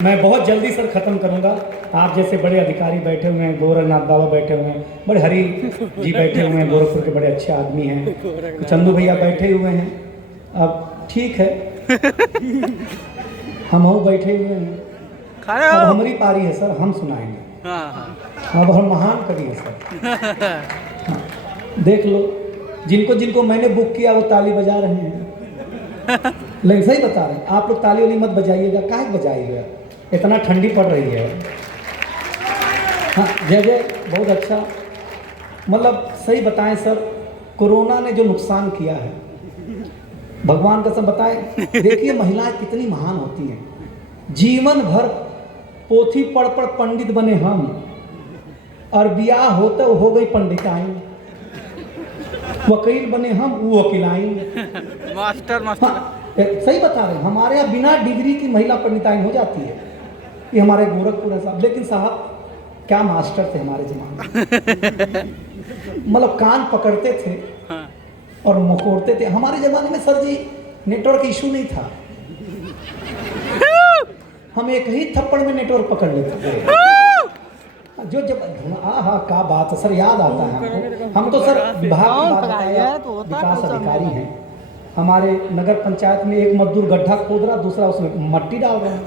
मैं बहुत जल्दी सर ख़त्म करूंगा। आप जैसे बड़े अधिकारी बैठे हुए हैं, गोरखनाथ बाबा बैठे हुए हैं, बड़े हरी जी बैठे हुए हैं, गोरखपुर के बड़े अच्छे आदमी हैं, चंदू भैया बैठे हुए हैं। अब ठीक है, हम बैठे हुए हैं, अब हमारी पारी है सर, हम सुनाएंगे। अब हम महान कवि है सर। देख लो, जिनको जिनको मैंने बुक किया वो ताली बजा रहे हैं। लेकिन सही बता रहे हैं, आप लोग ताली वाली मत बजाइएगा। काहे बजाइएगा, इतना ठंडी पड़ रही है। हाँ, जय जय, बहुत अच्छा। मतलब सही बताएं सर, कोरोना ने जो नुकसान किया है, भगवान कसम बताएं। देखिए महिलाएं कितनी महान होती हैं। जीवन भर पोथी पढ़ पढ़ पंडित बने हम, और ब्याह होते हो गई पंडिताई। वकील बने हम, वो वकीलाई। मास्टर हाँ, सही बता रहे हैं, हमारे यहाँ बिना डिग्री की महिला पंडिताई हो जाती है। ये हमारे गोरखपुर है साहब। लेकिन साहब क्या मास्टर थे हमारे जमाने में। मतलब कान पकड़ते थे और मुकोड़ते थे। हमारे जमाने में सर जी नेटवर्क इशू नहीं था, हम एक ही थप्पड़ में नेटवर्क पकड़ लेते थे। जो जब क्या बात है सर, याद आता है हमको। हम तो सर विभाग की बात बताया, विकास अधिकारी हैं हमारे। नगर पंचायत में एक मजदूर गड्ढा खोद रहा, दूसरा उसमें मट्टी डाल रहा है।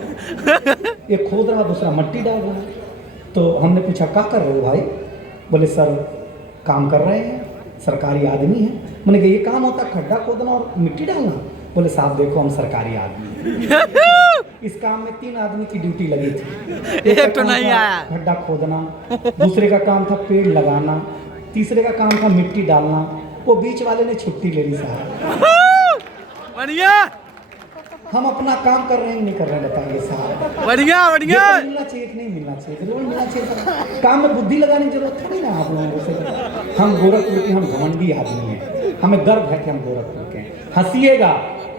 एक खोद रहा, दूसरा मट्टी डाल रहा है। तो हमने पूछा क्या कर रहे हो भाई? बोले सर काम कर रहे हैं, सरकारी आदमी हैं। मैंने कहा ये काम होता है खड्डा खोदना और मिट्टी डालना? बोले साहब देखो हम सरकारी आदमी हैं। इस काम में 3 आदमी की ड्यूटी लगी थी। एक तो नहीं आया, खड्डा खोदना, दूसरे का काम था पेड़ लगाना, तीसरे का काम था मिट्टी डालना। वो बीच वाले ने छुट्टी ले ली साहब। बढ़िया, हम अपना काम कर रहे हैं नहीं कर रहे हैं, बताइए साहब। बढ़िया बढ़िया। तो मिलना चाहिए कि नहीं मिलना चाहिए? जरूर मिलना चाहिए। काम में बुद्धि लगाने की जरूरत थोड़ी ना आप लोगों से। हम गोरखपुर के, हम घमंडी आदमी हैं, हमें गर्व है कि हम गोरखपुर के हैं। हंसिएगा,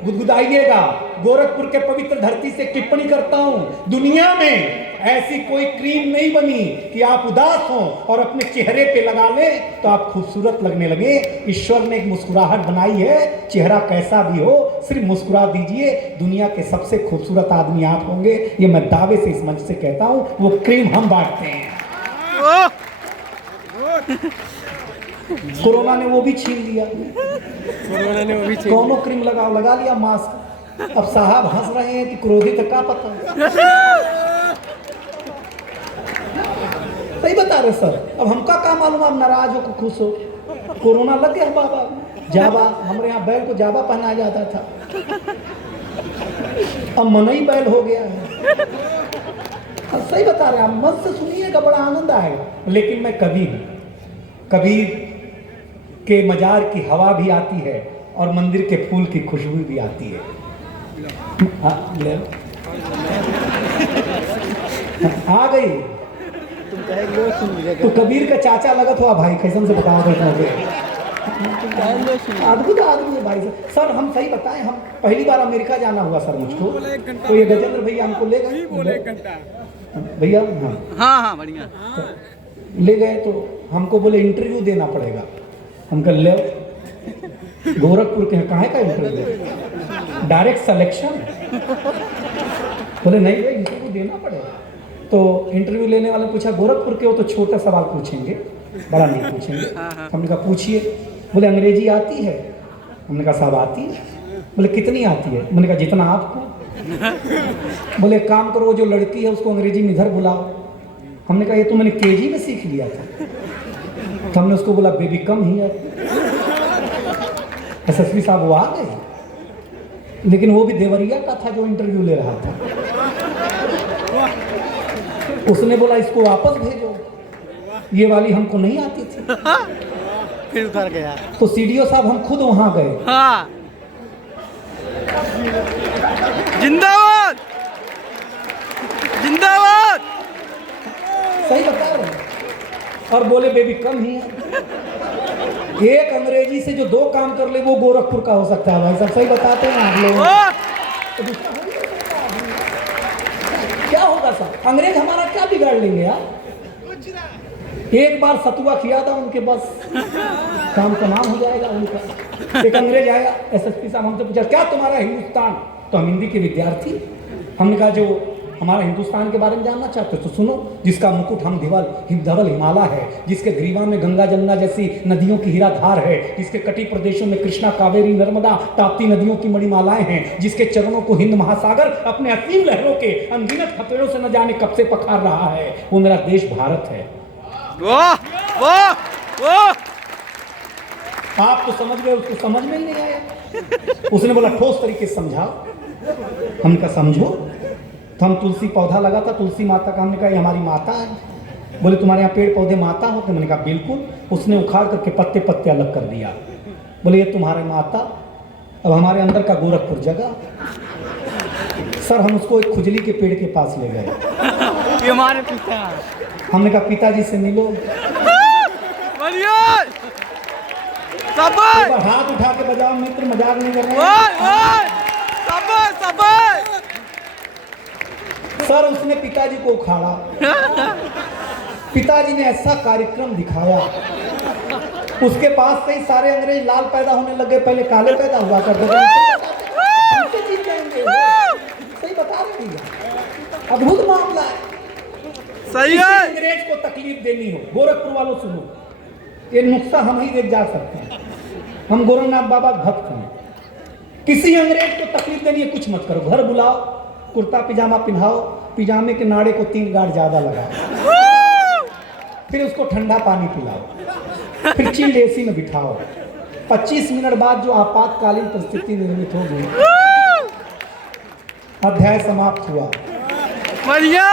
गुदगुदाइएगा। गोरखपुर के पवित्र धरती से टिप्पणी करता हूं, दुनिया में ऐसी कोई क्रीम नहीं बनी कि आप उदास हो और अपने चेहरे पे लगा ले तो आप खूबसूरत लगने लगे। ईश्वर ने एक मुस्कुराहट बनाई है, चेहरा कैसा भी हो सिर्फ मुस्कुरा दीजिए, दुनिया के सबसे खूबसूरत आदमी आप होंगे। ये मैं दावे से इस मंच से कहता हूं। वो क्रीम हम बांटते हैं। कोरोना ने वो भी छीन लिया। कोरोना ने वो भी छीन कौनो क्रीम लगा लिया, मास्क। अब साहब हंस रहे हैं कि क्रोधित है, क्या पता। सही बता रहे सर। अब हमका क्या मालूम आप नाराज हो कि खुश हो। कोरोना लग गया बाबा। जाबा, हमारे यहाँ बैल को जाबा पहनाया जाता था, अब मनई बैल हो गया है। सही बता रहे हैं आप, मत से सुनिएगा, बड़ा आनंद आएगा। लेकिन मैं कवि हूँ, कबीर के मजार की हवा भी आती है और मंदिर के फूल की खुशबू भी आती है। आ गई। तो कबीर का चाचा लगत हुआ भाई, कैसे से बताओ मुझे। अद्भुत आदमी है भाई सर। हम सही बताएं, हम पहली बार अमेरिका जाना हुआ सर मुझको, तो ये गजेंद्र भैया हमको ले गए भैया। हाँ बढ़िया। ले गए तो हमको बोले इंटरव्यू देना पड़ेगा। हम कह ले गोरखपुर के हैं, कहाँ का इंटरव्यू, डायरेक्ट सिलेक्शन? बोले नहीं भाई इंटरव्यू देना पड़ेगा। तो इंटरव्यू लेने वाले पूछा गोरखपुर के हो तो छोटा सवाल पूछेंगे, बड़ा नहीं पूछेंगे। हमने कहा पूछिए। बोले अंग्रेजी आती है? हमने कहा साहब आती है। बोले कितनी आती है? मैंने कहा जितना आपको। बोले काम करो, जो लड़की है उसको अंग्रेजी में इधर बुलाओ। हमने कहा ये तो मैंने केजी में सीख लिया था। तो हमने उसको बोला बेबी कम ही है। एसएसपी साहब वो आ गए, लेकिन वो भी देवरिया का था जो इंटरव्यू ले रहा था। उसने बोला इसको वापस भेजो, ये वाली हमको नहीं आती थी। फिर उधर गया तो सीडीओ साहब हम खुद वहां गए। हाँ, जिंदाबाद जिंदाबाद। सही बता रहे हैं। और बोले बेबी कम ही है। एक अंग्रेजी से जो 2 काम कर ले वो गोरखपुर का हो सकता है भाई साहब। सही बताते हैं आप लोग। क्या होगा सर, अंग्रेज हमारा क्या बिगाड़ लेंगे यार? एक बार सतुआ खिया था उनके, बस काम तमाम हो जाएगा उनका। एक अंग्रेज आया, एसएसपी साहब हमसे पूछा क्या तुम्हारा हिंदुस्तान? तो हम हिंदी के विद्यार्थी, हमने कहा जो हमारा हिंदुस्तान के बारे में जानना चाहते हो तो सुनो, जिसका मुकुट हम धवल हिमालय है, जिसके ग्रीवा में गंगा जमुना जैसी नदियों की हीरा धार है, जिसके कटी प्रदेशों में कृष्णा कावेरी नर्मदा ताप्ती नदियों की मणिमालाएं हैं, जिसके चरणों को हिंद महासागर अपने असीम लहरों के अनगिनत खपेड़ों से न जाने कब से पखार रहा है, वो मेरा देश भारत है। वाह वाह वाह। आप तो समझ गए, उसको समझ में ही नहीं आया। उसने बोला ठोस तरीके से समझाओ। हमने कहा समझो। तो हम तुलसी पौधा लगा था, तुलसी माता का, हमने कहा ये हमारी माता है। बोले तुम्हारे यहाँ पेड़ पौधे माता होते? मैंने कहा बिल्कुल। उसने उखाड़ करके पत्ते पत्ते अलग कर दिया। बोले ये तुम्हारे माता, अब हमारे अंदर का गोरखपुर जगह। सर हम उसको एक खुजली के पेड़ के पास ले गए। ये हमारे पिता। हमने कहा पिताजी से मिलो। हाथ उठा के बजाओ मित्र, मजाक नहीं कर रहे हैं। सर उसने पिताजी को उखाड़ा। पिताजी ने ऐसा कार्यक्रम दिखाया, उसके पास से ही सारे अंग्रेज लाल पैदा होने लगे, पहले काले पैदा हुआ करते थे। सही बता रहे हैं, अद्भुत मामला है। सही है। अंग्रेज को तकलीफ देनी हो, गोरखपुर वालों सुनो, ये नुक्सा हम ही देख जा सकते हैं। हम गोरखनाथ बाबा भक्त हैं। किसी अंग्रेज को तकलीफ देनी है, कुछ मत करो, घर बुलाओ, कुर्ता पिजामा पिन्हाओ, पिजामे के नाड़े को 3 गांठ ज्यादा लगाओ, फिर उसको ठंडा पानी पिलाओ, फिर चिल्ड एसी में बिठाओ। 25 मिनट बाद जो आपातकालीन परिस्थिति निर्मित होगी, अध्याय समाप्त हुआ। बढ़िया।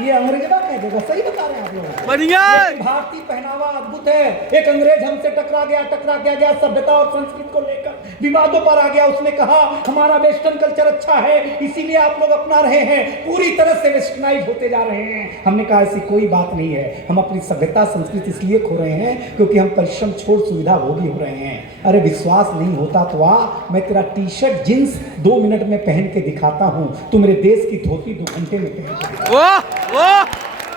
ये अंग्रेजा कह देगा, सही बता रहे हैं आप लोग। बढ़िया। भारतीय पहनावा अद्भुत है। एक अंग्रेज हमसे टकरा गया सभ्यता और संस्कृति को लेकर विवादों पर आ गया। उसने कहा हमारा वेस्टर्न कल्चर अच्छा है, इसीलिए आप लोग अपना रहे हैं, पूरी तरह से वेस्टर्नाइज होते जा रहे हैं। हमने कहा ऐसी कोई बात नहीं है, हम अपनी सभ्यता संस्कृति इसलिए खो रहे हैं क्योंकि हम परिश्रम छोड़ सुविधा भोगी हो रहे हैं। अरे विश्वास नहीं होता तो आ, मैं तेरा टी शर्ट जींस 2 मिनट में पहन के दिखाता हूँ, तू मेरे देश की धोती 2 घंटे में पहन के। वाह वाह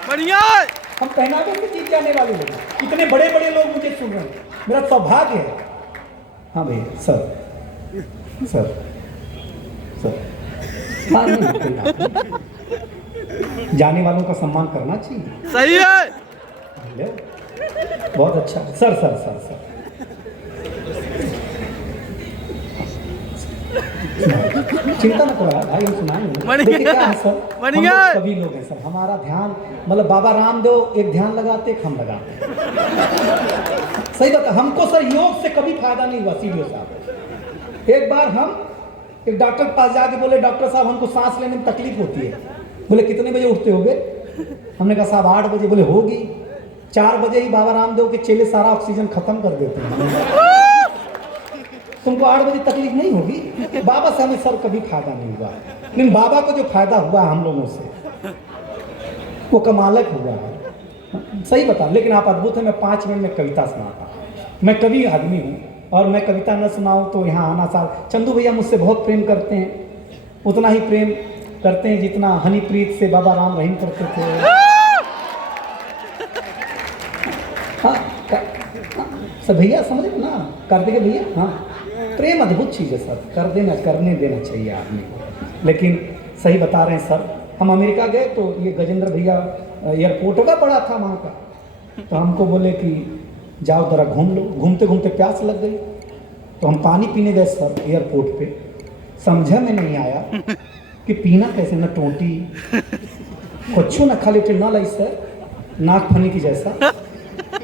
बढ़िया। हम पहनावे से जीत जाने वाले लोग, इतने बड़े बड़े लोग मुझे सुन रहे हैं, मेरा सौभाग्य है। हाँ भाई सर सर सर हाँ, नहीं, जाने वालों का सम्मान करना चाहिए। सही है। बहुत अच्छा। सर सर सर सर चिंता न करो भाई, हम सुनाएंगे। देखिए क्या है सर, हम लोग सभी लोग हैं सर, हमारा ध्यान मतलब बाबा रामदेव एक ध्यान लगाते, एक हम लगाते हैं। सही बात है। हमको सर योग से कभी फायदा नहीं हुआ। सीधे साहब एक बार हम एक डॉक्टर के पास जाके बोले डॉक्टर साहब हमको सांस लेने में तकलीफ होती है। बोले कितने बजे उठते होगे? हमने कहा साहब 8 बजे। बोले होगी, 4 बजे ही बाबा रामदेव के चेले सारा ऑक्सीजन खत्म कर देते हैं। तुमको 8 बजे तकलीफ नहीं होगी? बाबा से हमें सर कभी फायदा नहीं हुआ, लेकिन बाबा को जो फायदा हुआ हम लोगों से वो कमालक हुआ है। सही बता। लेकिन आप अद्भुत है। मैं 5 मिनट में कविता सुनाता। मैं कवि आदमी हूँ और मैं कविता न सुनाऊँ तो यहाँ आना साल। चंदू भैया मुझसे बहुत प्रेम करते हैं, उतना ही प्रेम करते हैं जितना हनीप्रीत से बाबा राम रहीम करते थे। हाँ सर भैया समझ ना, कर देंगे भैया। हाँ प्रेम अद्भुत चीज़ है सर, करने देना चाहिए आदमी को। लेकिन सही बता रहे हैं सर, हम अमेरिका गए तो ये गजेंद्र भैया एयरपोर्ट का बड़ा था वहाँ का, तो हमको बोले कि जाओ जरा घूम लो। घूमते घूमते प्यास लग गई तो हम पानी पीने गए सर एयरपोर्ट पे। समझा में नहीं आया कि पीना कैसे, न टोटी कुछ न खाली टिलना लाई सर, नाक फनी की जैसा,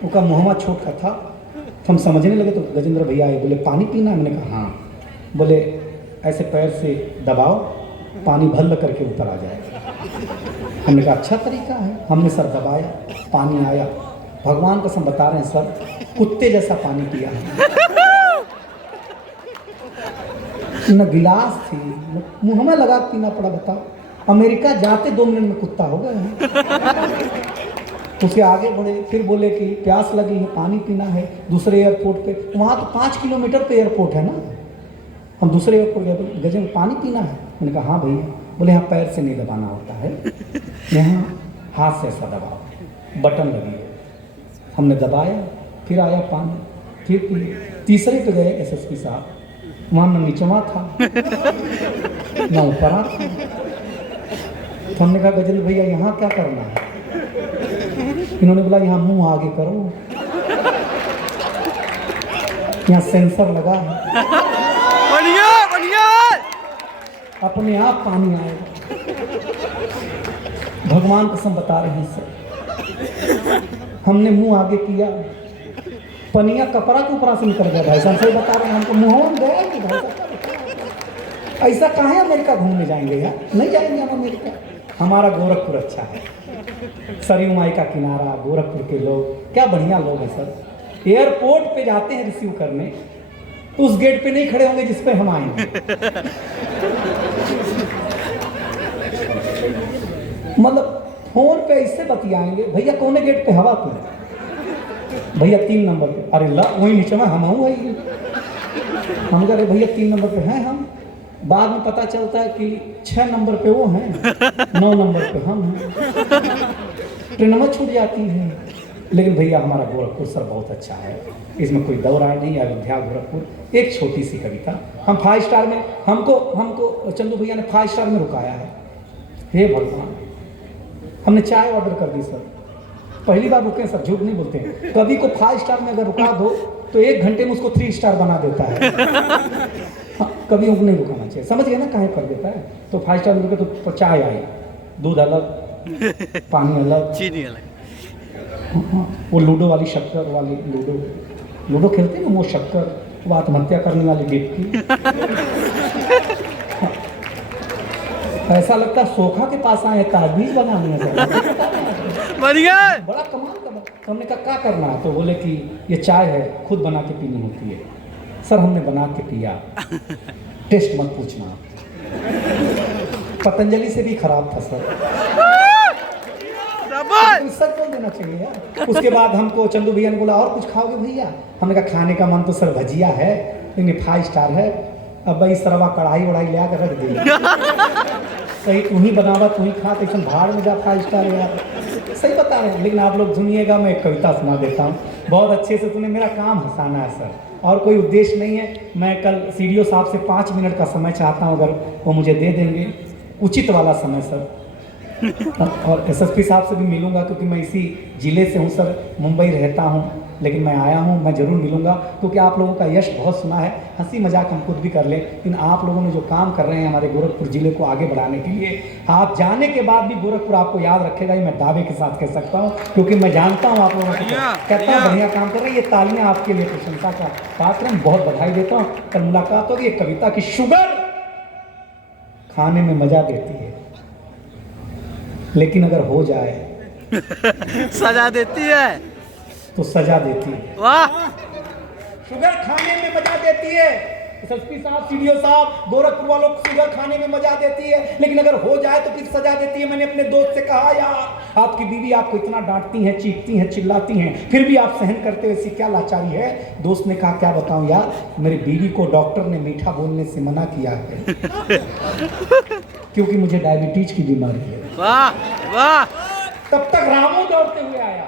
उसका मुहम्मा छोट का था। तो हम समझने लगे तो गजेंद्र भैया आए, बोले पानी पीना है? मैंने कहा हाँ। बोले ऐसे पैर से दबाओ, पानी भल्ल करके ऊपर आ जाएगा। हमने कहा अच्छा तरीका है। हमने सर दबाया, पानी आया। भगवान कसम बता रहे हैं सर, कुत्ते जैसा पानी पिया है। न गिलास थी, मुँह में लगा पीना पड़ा। बताओ, अमेरिका जाते 2 मिनट में कुत्ता हो गए हैं। उसके आगे बढ़े, फिर बोले कि प्यास लगी है, पानी पीना है। दूसरे एयरपोर्ट पे, वहाँ तो 5 किलोमीटर पे एयरपोर्ट है ना। हम दूसरे एयरपोर्ट गए, गजन पानी पीना है? मैंने कहा हाँ भैया। बोले यहाँ पैर से नहीं दबाना होता है, यहाँ हाथ से ऐसा दबाओ, बटन लगी है। हमने दबाया, फिर आया पानी, फिर पिए। तीसरे पे गए एसएसपी साहब, वहाँ न नीचवा था न ऊपरा था। तो हमने कहा गजेंद्र भैया यहाँ क्या करना है? इन्होंने बोला यहाँ मुंह आगे करो, यहाँ सेंसर लगा है, बढ़िया बढ़िया। अपने आप पानी आएगा। भगवान कसम बता रहे हैं सर, हमने मुंह आगे किया, पनिया कपड़ा के ऊपर से निकल गया। भाई साहब सही बता रहे हैं, हमको मुंह में गया कि भाई साहब ऐसा कहाँ अमेरिका घूमने जाएंगे यार? नहीं जाएंगे हम अमेरिका। हमारा गोरखपुर अच्छा है, सरयू माई का किनारा, गोरखपुर के लोग क्या बढ़िया लोग हैं सर। एयरपोर्ट पे जाते हैं रिसीव करने तो उस गेट पे नहीं खड़े होंगे जिस पे हम आएंगे। मतलब फोन पे ऐसे बतियाएंगे, भैया कौन गेट पे हवा क्यों? भैया 3 नंबर पे। अरे ला वही नीचे में हम हूँ भाई। हम कह रहे भैया 3 नंबर पे हैं हम। बाद में पता चलता है कि 6 नंबर पे वो हैं, 9 नंबर पे हम हैं। ट्रेन में छूट जाती है। लेकिन भैया हमारा गोरखपुर सर बहुत अच्छा है, इसमें कोई दो राय नहीं। अयोध्या गोरखपुर एक छोटी सी कविता। हम 5 स्टार में, हमको चंदू भैया ने 5 स्टार में रुकाया है। हे भगवान, हमने चाय ऑर्डर कर दी सर, पहली बार रुके सर, झूठ नहीं बोलते हैं। कभी को 5 स्टार में अगर रुका दो तो 1 घंटे में उसको 3 स्टार बना देता है। हाँ, कभी उनको नहीं रुकाना चाहिए, समझ गए ना काहे कर देता है। तो 5 स्टार में रुके तो चाय आई, दूध अलग, पानी अलग, चीनी अलग। हाँ, वो लूडो वाली शक्कर वाली लूडो खेलते हैं ना, वो शक्कर, वो आत्महत्या करने वाली डिप्टी। ऐसा लगता है सोखा के पास आए ताजवीज बनाने हैं सर। बढ़िया। बड़ा कमाल का। तो हमने कहा क्या करना है? तो बोले कि ये चाय है, खुद बना के पीनी होती है। सर हमने बना के पिया, टेस्ट मत पूछना, पतंजलि से भी खराब था सर। तो सच बोल देना चाहिए यार। उसके बाद हमको चंदू भैया ने बोला और कुछ खाओगे भैया? हमने कहा खाने का मन तो सर भजिया है, लेकिन 5 स्टार है। अब भाई सरवा कढ़ाई वढ़ाई ले आकर रख दी। सही तू ही बनावा तू ही खा, तो भाड़ में जा 5 स्टार यार। सही बता रहे हैं। लेकिन आप लोग सुनिएगा, मैं एक कविता सुना देता हूँ, बहुत अच्छे से सुने। मेरा काम हंसाना है सर, और कोई उद्देश्य नहीं है। मैं कल सीडीओ साहब से 5 मिनट का समय चाहता हूँ, अगर वो मुझे दे देंगे, उचित वाला समय सर। और एसएसपी साहब से भी मिलूंगा, क्योंकि मैं इसी ज़िले से हूँ सर, मुंबई रहता हूँ, लेकिन मैं आया हूँ, मैं ज़रूर मिलूंगा। क्योंकि आप लोगों का यश बहुत सुना है, हंसी मजाक हम खुद भी कर लें, लेकिन आप लोगों ने जो काम कर रहे हैं हमारे गोरखपुर ज़िले को आगे बढ़ाने के लिए, आप जाने के बाद भी गोरखपुर आपको याद रखेगा, ये मैं दावे के साथ कह सकता हूँ, क्योंकि मैं जानता हूँ आप लोगों को कहता हूँ बढ़िया काम कर रहे हैं। ये तालियाँ आपके लिए प्रशंसा का पात्र हैं, बहुत बधाई देता हूँ। कल मुलाकात होगी। एक कविता की शुगर खाने में मजा देती है, लेकिन अगर हो जाए सजा देती है तो सजा देती है। वाह। शुगर खाने में मजा देती है। एसएसपी साहब, सीडीओ साहब, गोरखपुर वालों को शुगर खाने में मजा देती है, लेकिन अगर हो जाए तो फिर सजा देती है। मैंने अपने दोस्त से कहा, यार आपकी बीवी आपको इतना डांटती हैं, चीखती हैं, चिल्लाती हैं, फिर भी आप सहन करते हो, ऐसी क्या लाचारी है? दोस्त ने कहा, क्या बताऊं यार, मेरी बीवी को डॉक्टर ने मीठा बोलने से मना किया है, क्योंकि मुझे डायबिटीज की बीमारी है। वाह वाह। तब तक रामू दौड़ते हुए आया।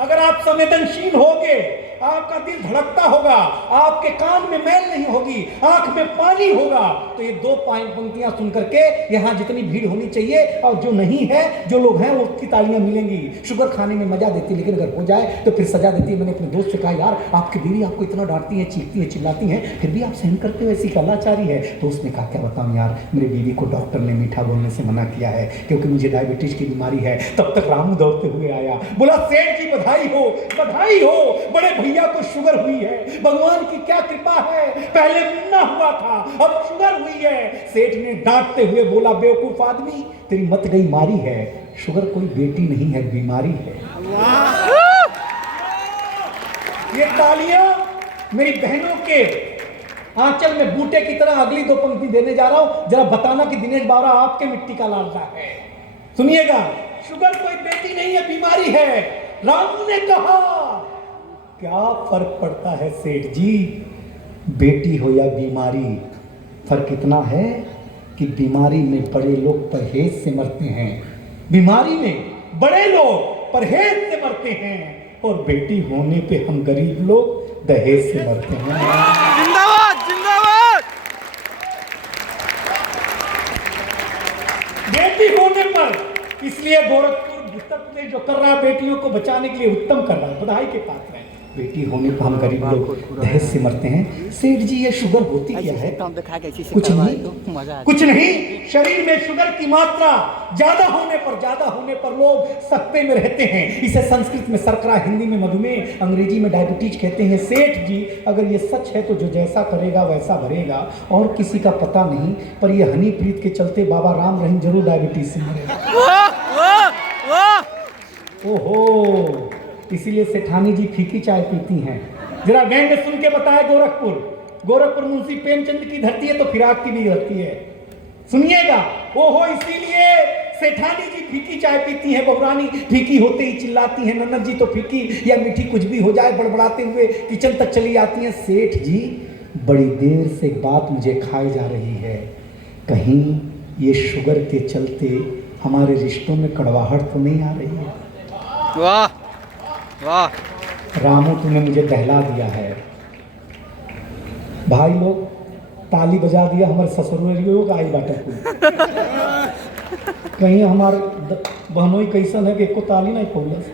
अगर आप संवेदनशील होगे, आपका दिल धड़कता होगा, आपके कान में मैल नहीं होगी, आंख में पानी होगा, तो ये 2 पंक्तियां सुन करके यहाँ जितनी भीड़ होनी चाहिए, और जो नहीं है, जो लोग हैं, वो उसकी तालियां मिलेंगी। शुगर खाने में मजा देती है, लेकिन अगर हो जाए तो फिर सजा देती है। मैंने अपने दोस्त से कहा, यार आपकी बीवी आपको इतना डांटती है, चीखती है, चिल्लाती है, फिर भी आप सहन करते हो, ऐसी कलाचारी है। तो उसने कहा, क्या बताऊं यार, मेरी बीवी को डॉक्टर ने मीठा बोलने से मना किया है, क्योंकि मुझे डायबिटीज की बीमारी है। तब तक रामू दौड़ते हुए आया, बोला, सेठ जी बधाई हो, बधाई हो, बड़े भैया को शुगर हुई है, भगवान की क्या कृपा है, पहले मुन्ना हुआ था, अब शुगर हुई है। सेठ ने डांटते हुए बोला, बेवकूफ आदमी, तेरी मत गई मारी है, शुगर कोई बेटी नहीं है, बीमारी है। ये तालियां मेरी बहनों के आंचल में बूटे की तरह अगली 2 पंक्ति देने जा रहा हूं। जरा बताना कि दिनेश बावरा आपके मिट्टी का लाडला है। सुनिएगा, शुगर कोई बेटी नहीं है, बीमारी है। रामू ने कहा, क्या फर्क पड़ता है सेठ जी, बेटी हो या बीमारी, फर्क इतना है कि बीमारी में बड़े लोग परहेज से मरते हैं, बीमारी में बड़े लोग परहेज से मरते हैं, और बेटी होने पे हम गरीब लोग दहेज से मरते हैं। जिंदाबाद जिंदाबाद। बेटी होने होने पर। इसलिए गोरखपुर उत्तर प्रदेश जो कर रहा है बेटियों को बचाने के लिए उत्तम कर रहा है, बधाई के पात्र है। बेटी होने पर हम गरीब लोग दहेज से मरते हैं। सेठ जी ये शुगर होती क्या है? कुछ नहीं, कुछ नहीं। शरीर में शुगर की मात्रा ज्यादा होने पर लोग सकते में रहते हैं। इसे संस्कृत में शर्करा, हिंदी में मधुमेह, अंग्रेजी में डायबिटीज कहते हैं। सेठ जी अगर ये सच है तो जो जैसा करेगा वैसा भरेगा, और किसी का पता नहीं, पर ये हनीप्रीत के चलते बाबा राम रहीम जरूर डायबिटीज से मरेगा। ओहो, इसीलिए सेठानी जी फीकी चाय पीती हैं। जरा व्यंग्य सुन के बताए गोरखपुर मुंशी प्रेमचंद की धरती है तो फिराक की भी धरती है, सुनिएगा। ओहो, इसीलिए सेठानी जी फीकी चाय पीती हैं। बहुरानी फीकी होते ही चिल्लाती हैं, ननद जी तो फीकी या मीठी कुछ भी हो जाए बड़बड़ाते हुए किचन तक चली आती हैं। सेठ जी बड़ी देर से बात मुझे खाई जा रही है, कहीं ये शुगर के चलते हमारे रिश्तों में कड़वाहट तो नहीं आ रही है? वाह वाह रामू, तूने मुझे दहला दिया है। भाई लोग ताली बजा दिया, हमारे ससुर आई बाटा को। कहीं हमारे बहनों कैसन है कि एको ताली नहीं पौलस।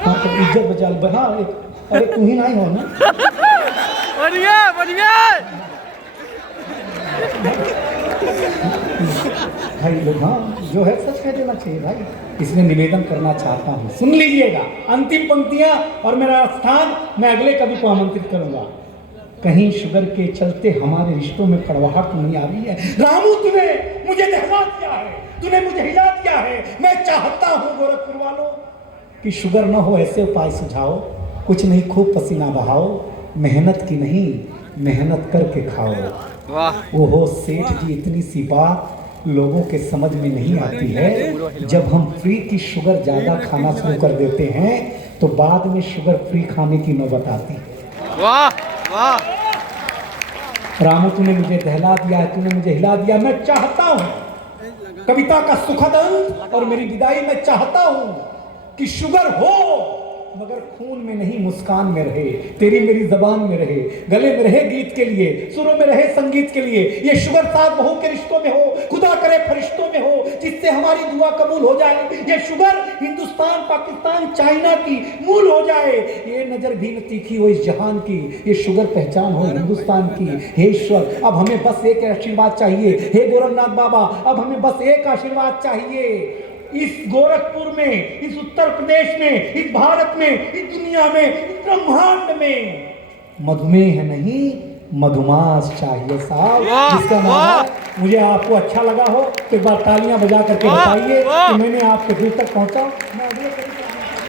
हाँ तो इज्जत बचा ले। हाँ अरे तू ही नहीं हो ना? बढ़िया बढ़िया भाई लोग, हाँ जो है सच कह देना चाहिए भाई। इसलिए निवेदन करना चाहता हूँ, सुन लीजिएगा अंतिम पंक्तियां और मेरा स्थान मैं अगले कवि को आमंत्रित करूंगा। कहीं शुगर के चलते हमारे रिश्तों में कड़वाहट नहीं आ रही है। रामू, तूने मुझे दहला दिया है, तूने मुझे हिला दिया है। मैं चाहता हूँ गोरखपुर वालों कि शुगर न हो, ऐसे उपाय सुझाओ। कुछ नहीं, खूब पसीना बहाओ, मेहनत की नहीं मेहनत करके खाओ। वाह। ओहो सेठ जी, इतनी सी बात लोगों के समझ में नहीं आती है। जब हम फ्री की शुगर ज़्यादा खाना शुरू कर देते हैं तो बाद में शुगर फ्री खाने की नौबत आती है। वाह वाह। रामू, तूने मुझे दहला दिया है, तूने मुझे हिला दिया। मैं चाहता हूँ कविता का सुखद अंत और मेरी विदाई में चाहता हूँ कि शुगर हो मगर खून में नहीं, मुस्कान में रहे, तेरी मेरी जबान में रहे, गले में रहे गीत के लिए, सुरों में रहे संगीत के लिए। ये शुगर साथ बहू के रिश्तों में हो, खुदा करे फरिश्तों में हो, जिससे हमारी दुआ कबूल हो जाए। ये शुगर हिंदुस्तान, पाकिस्तान, चाइना की मूल हो जाए। ये नजर भी न तीखी हो इस जहान की, ये शुगर पहचान हो हिंदुस्तान की। हे ईश्वर, अब हमें बस एक आशीर्वाद चाहिए। हे गोरखनाथ बाबा, अब हमें बस एक आशीर्वाद चाहिए। इस गोरखपुर में, इस उत्तर प्रदेश में, इस भारत में, इस दुनिया में, इस ब्रह्मांड में मधुमेह नहीं मधुमास चाहिए साहब। जिसका नाम है, मुझे आपको अच्छा लगा हो तो एक बार तालियां बजा करके बताइए कि मैंने आपके दिल तक पहुंचा। मैं अगले